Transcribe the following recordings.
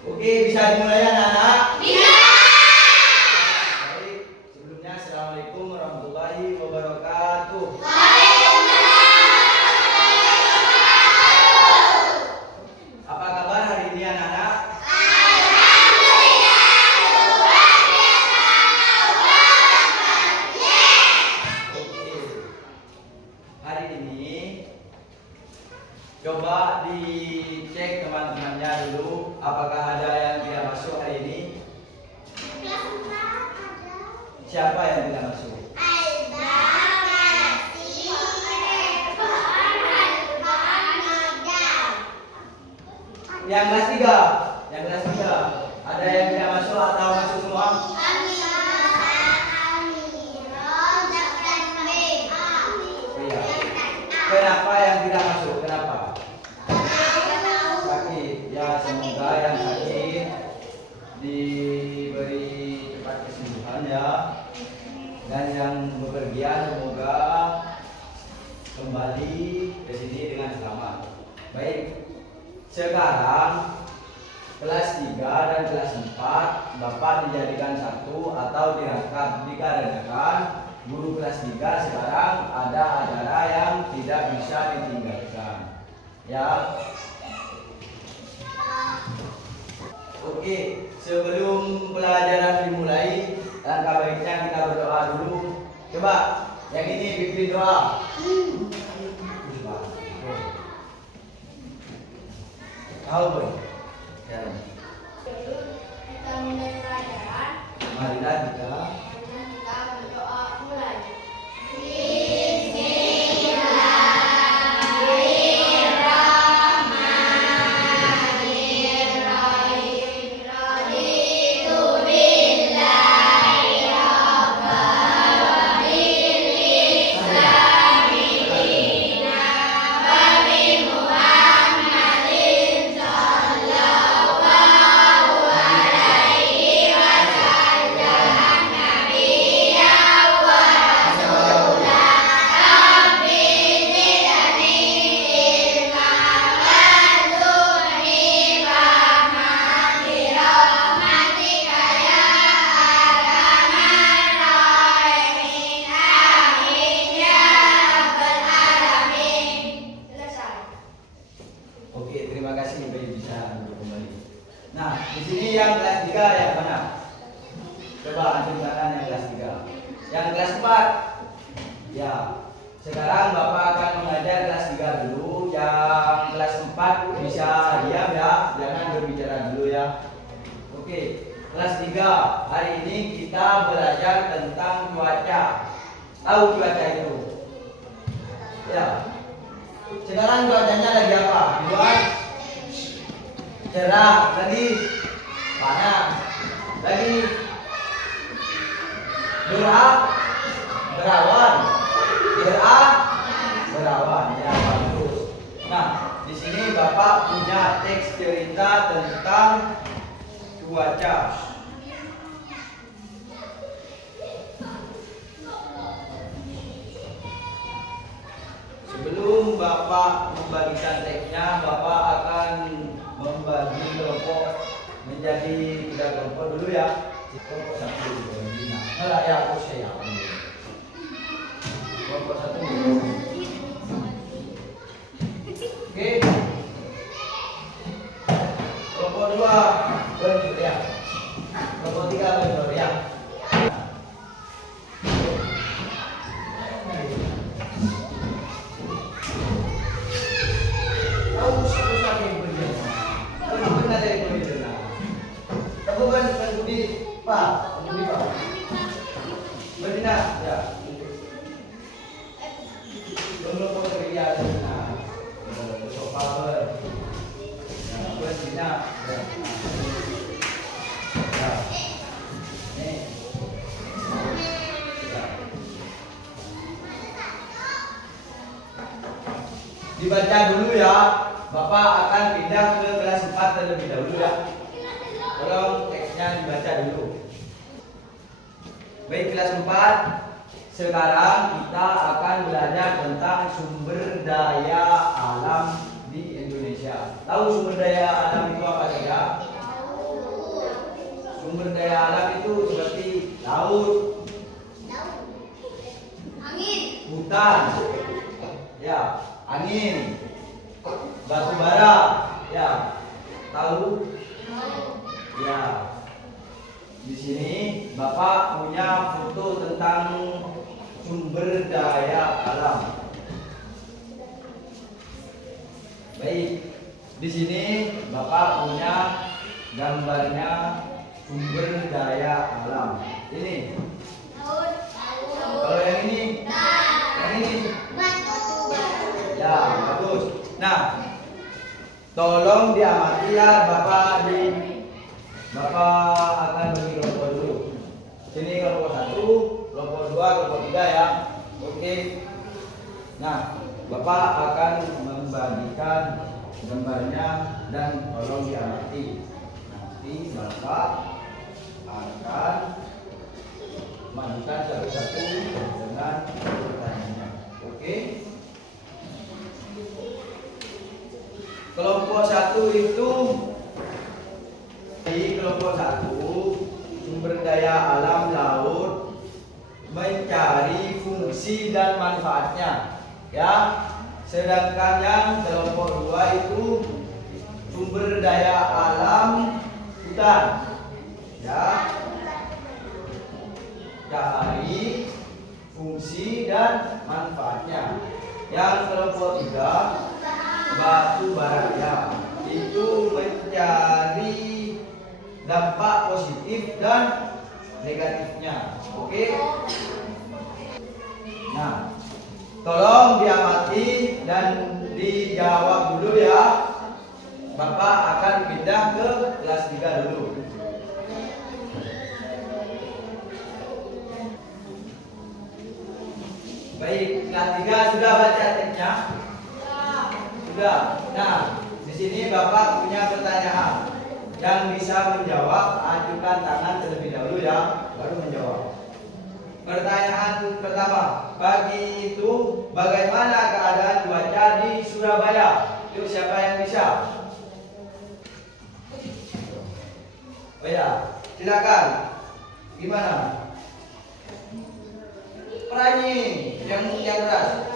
Oke, bisa dimulai anak-anak? Bisa. Baik, sebelumnya Assalamualaikum warahmatullahi wabarakatuh. Apa kabar hari ini anak-anak? Oke, hari ini coba dicek teman-temannya dulu, apakah ada yang tidak masuk hari ini? Siapa yang tidak masuk? Yang kelas 3, yang kelas 3. Ada yang tidak masuk atau masuk semua? Oh iya. Kenapa yang tidak masuk? Kenapa? Sakit. Ya, semoga yang sakit diberi cepat kesembuhan ya. Dan yang bepergian semoga kembali ke sini dengan selamat. Baik. Sekarang kelas 3 dan kelas 4 Bapak dijadikan satu atau dirangkap dikarenakan guru kelas 3 sekarang ada acara yang tidak bisa ditinggalkan. Ya. Oke, sebelum pelajaran dimulai, langkah baiknya kita berdoa dulu. Coba, yang ini pimpin doa. Tahu boy? Ya. Kita mulai pelajaran. Marilah kita. Kita berdoa mulai. Oke, terima kasih Bayi bisa duduk kembali. Nah, di sini yang kelas 3 yang mana? Coba antum kanan yang kelas 3. Yang kelas 4. Ya. Sekarang Bapak akan mengajar kelas 3 dulu. Yang kelas 4 bisa diam ya, jangan berbicara dulu ya. Oke, kelas 3. Hari ini kita belajar tentang cuaca. Tahu cuaca itu? Ya. Sekarang cuacanya lagi apa? Di luar cerah, lagi panas, lagi berawan, berawan. Ya, bagus. Nah, di sini Bapak punya teks cerita tentang cuaca. Sebelum Bapak membagikan teksnya, Bapak akan membagi kelompok menjadi 3 kelompok dulu ya. Kelompok 1 malah ya aku saya. Kelompok 1 Oke. Kelompok 2 ya. Kelompok 3 ya. Betina, ya. Belum mau kerja betina. Sofa ber. Nah, betina. Ya. Nih. Ya. Dibaca dulu ya. Bapak akan pindah ke kelas 4 terlebih dahulu ya. Tolong teksnya dibaca dulu. Baik, kelas 4. Sekarang kita akan belajar tentang sumber daya alam di Indonesia. Tahu sumber daya alam itu apa saja? Sumber daya alam itu seperti laut, Angin. hutan, ya, angin, batu bara, ya, tahu? Ya. Di sini Bapak punya foto tentang sumber daya alam. Baik, di sini Bapak punya gambarnya sumber daya alam. Ini. Laut. Kalau yang ini, Batu bara. ya bagus. Nah, tolong diamati ya Bapak akan bagi kelompok dulu. Sini kelompok 1, kelompok 2, kelompok 3 ya. Oke. Nah, Bapak akan membagikan gambarnya dan tolong diamati. Nanti Bapak akan majukan satu-satu dengan pertanyaannya. Oke? Kelompok 1 itu di kelompok 1 sumber daya alam laut mencari fungsi dan manfaatnya, ya. Sedangkan yang kelompok 2 itu sumber daya alam hutan, ya. Cari fungsi dan manfaatnya. Yang kelompok 3 batu bara, ya. Itu mencari dampak positif dan negatifnya. Oke? Nah, tolong diamati dan dijawab dulu ya. Bapak akan pindah ke kelas 3 dulu. Baik, kelas 3 sudah baca teksnya? Sudah. Nah, di sini Bapak punya pertanyaan. Yang bisa menjawab, ajukan tangan terlebih dahulu ya, baru menjawab. Pertanyaan pertama, pagi itu bagaimana keadaan cuaca di Surabaya? Yuk, siapa yang bisa? Oh ya, silakan. Gimana? Peranyi yang keras.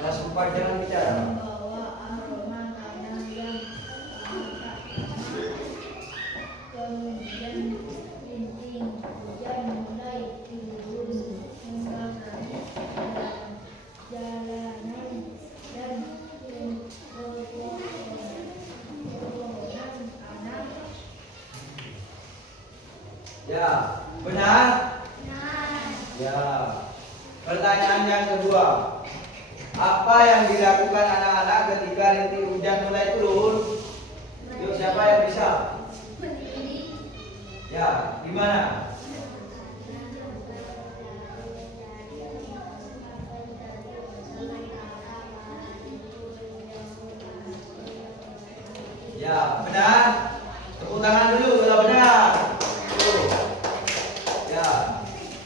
Kelas 4 jangan bicara. Ya, benar? Ya. Pertanyaan yang kedua. Apa yang dilakukan anak-anak ketika rintik hujan mulai turun? Yuk, siapa yang bisa? Ya, gimana? Ya, benar. Tepuk tangan dulu kalau benar. Tuh. Ya,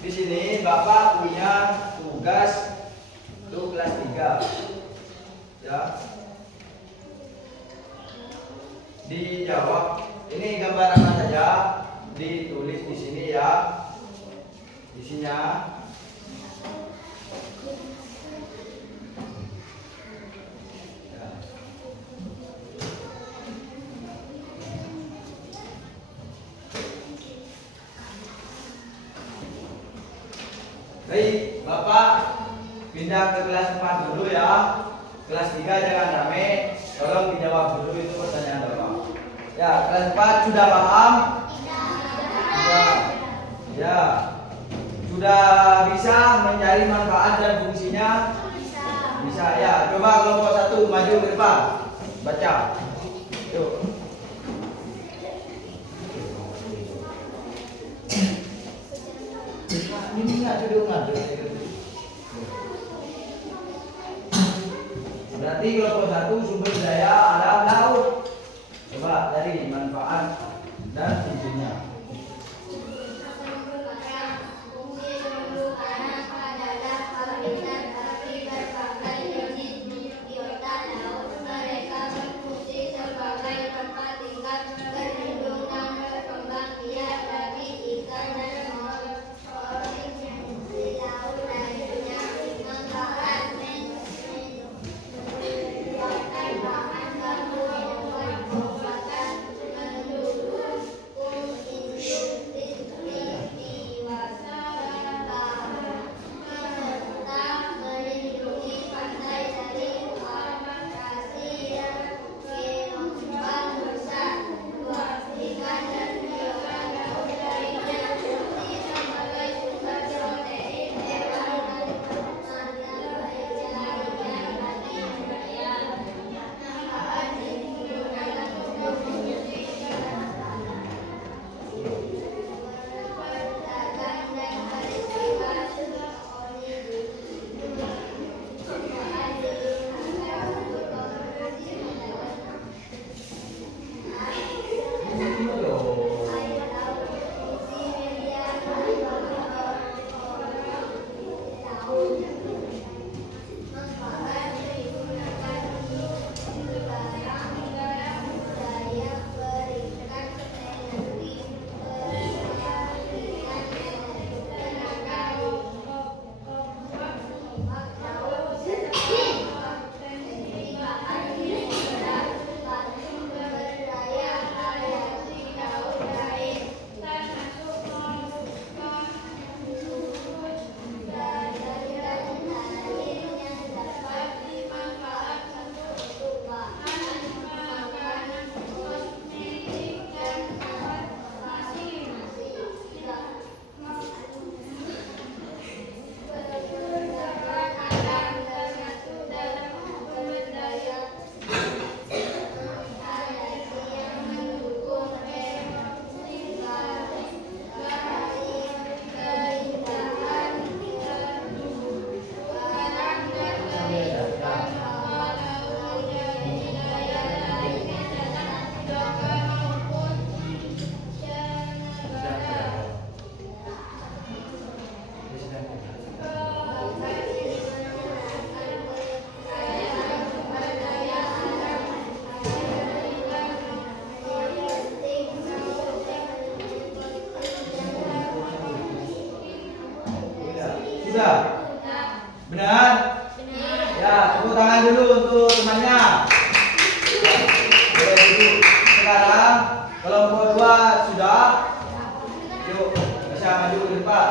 di sini Bapak punya tugas untuk kelas 3. Ya. Dijawab. Ini gambar apa saja? Ditulis di sini ya. Isinya. Ya. Baik, Bapak pindah ke kelas 4 dulu ya. Kelas 3 jangan rame. Tolong dijawab dulu itu pertanyaan Bapak. Ya, kelas 4 sudah paham? Sudah. Ya. Sudah bisa mencari manfaat dan fungsinya? Bisa ya. Coba kelompok 1 maju ke depan. Baca. Yuk. Berarti kelompok 1 sumber daya alam laut. Coba dari manfaat dan fungsinya. Fungsi terumbu karang adalah habitat bagi berbagai jenis biota laut. Mereka berfungsi sebagai tempat tinggal, berlindung dan berkembang biak bagi ikan dan organisme laut lainnya. Manfaat menyediakan bahan baku obat-obatan, mendukung industri dewasa, serta melindungi pantai dari abrasi dan gelombang besar. Ikan dan biota laut lainnya berfungsi sebagai sumber protein hewan dan mata pencaharian bagi manusia. Manfaat digunakan untuk industri perdagangan dan peristiwa ekonomi. Manfaat digunakan untuk komunikasi perdagangan. Air laut berfungsi media bagi orang-orang laut. Manfaat digunakan untuk barang budaya, berikan energi, berikan tenaga ombak laut, serta penerimaan mineral bagi sumber daya hayati laut lain, termasuk dari dan air yang dapat dimanfaatkan untuk bahan makanan, kosmetik, dan alat masing-masing. Perdagangan alam termasuk dalam sumber daya hayati yang mendukung keindahan barang dan kehidupan bawah laut dari daya lainnya dalam lokal maupun mancanegara. Sumber daya alam Sudah? Benar? Ya, tepuk tangan dulu untuk temannya. Boleh dulu. Sekarang kelompok 2 sudah. Yuk, bisa maju ke depan.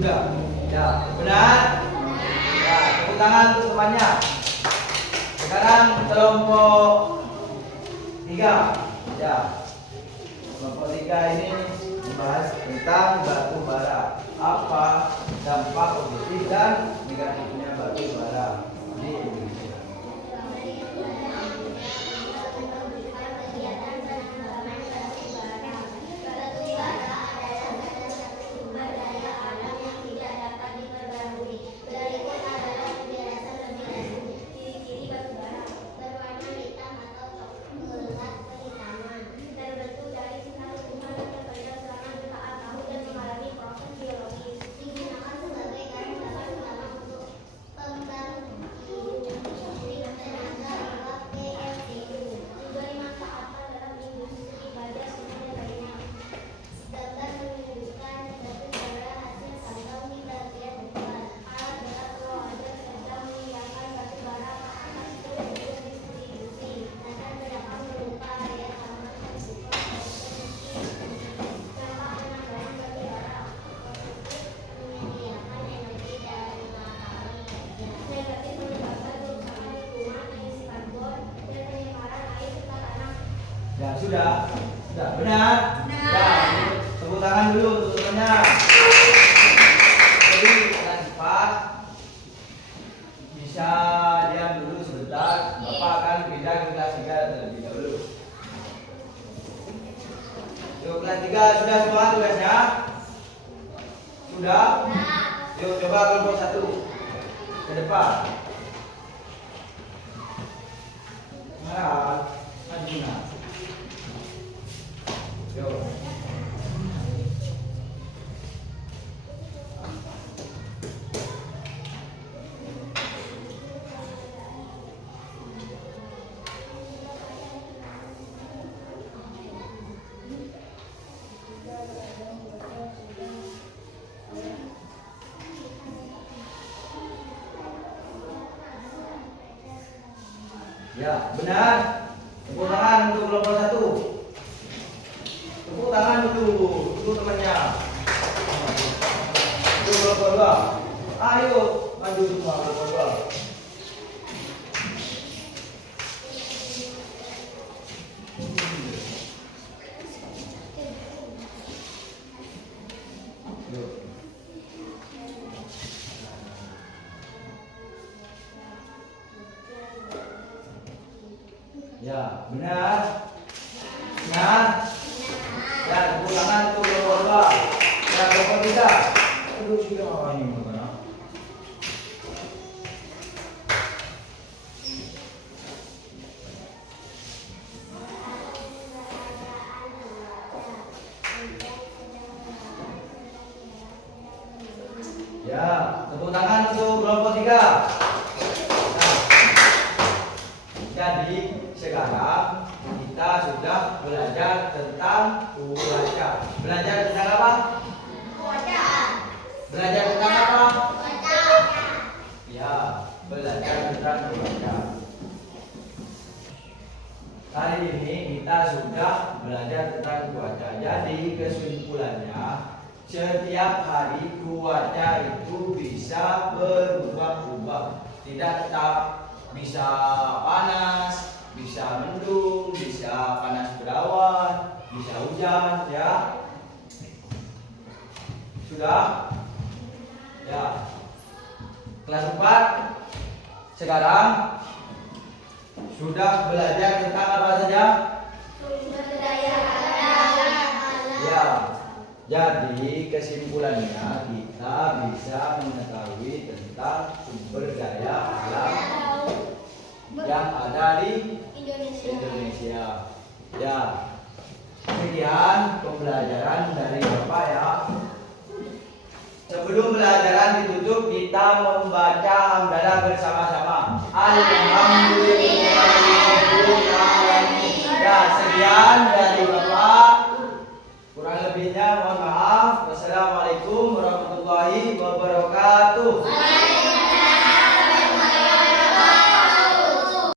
Sudah? Ya, benar? Ya, tepuk tangan untuk temannya. Sekarang kelompok 3. Ya. Kelompok 3 ini membahas tentang batu bara. Apa dampak positif dan negatifnya batu bara di Indonesia. Digunakan sebagai garam dapat utama untuk pembangunan Sudah? Sudah. Benar? Ya, tepuk tangan dulu untuk temannya. Jadi kelas 4 bisa diam dulu sebentar. Bapak akan pindah ke kelas 3 terlebih dahulu. Yuk kelas 3 sudah semua tugasnya? Sudah? Yuk coba kelompok 1 ke depan. Nah, maju nah. Yuk. Ya, benar. Tepuk tangan untuk kelompok 1. Tepuk tangan dulu untuk temannya. Untuk kelompok 2. Ayo, maju semua kelompok 2. Yuk. Ya, benar. Benar. Ya, tepuk tangan untuk kelompok 2. Ya, kelompok 3. Aduh, sudah ini mana? Ya, tepuk tangan untuk kelompok 3. Nah, jadi sekarang kita sudah belajar tentang cuaca. Belajar tentang apa? Belajar tentang apa? Ya, belajar tentang cuaca. Kali ini kita sudah belajar tentang cuaca. Jadi kesimpulannya, setiap hari cuaca itu bisa berubah-ubah, tidak tetap. Bisa panas, bisa mendung, bisa panas berawan, bisa hujan, ya. Sudah? Ya. Kelas 4 sekarang sudah belajar tentang apa saja? Sumber daya alam. Ya. Jadi kesimpulannya kita bisa mengetahui tentang sumber daya alam yang ada di Indonesia. Ya. Sekian pembelajaran dari Bapak ya. Sebelum pelajaran ditutup, kita membaca hamdalah bersama-sama. Alhamdulillahirobbilalamin. Ya, sekian dari Bapak. Kurang lebihnya mohon maaf. Wassalamualaikum warahmatullahi wabarakatuh.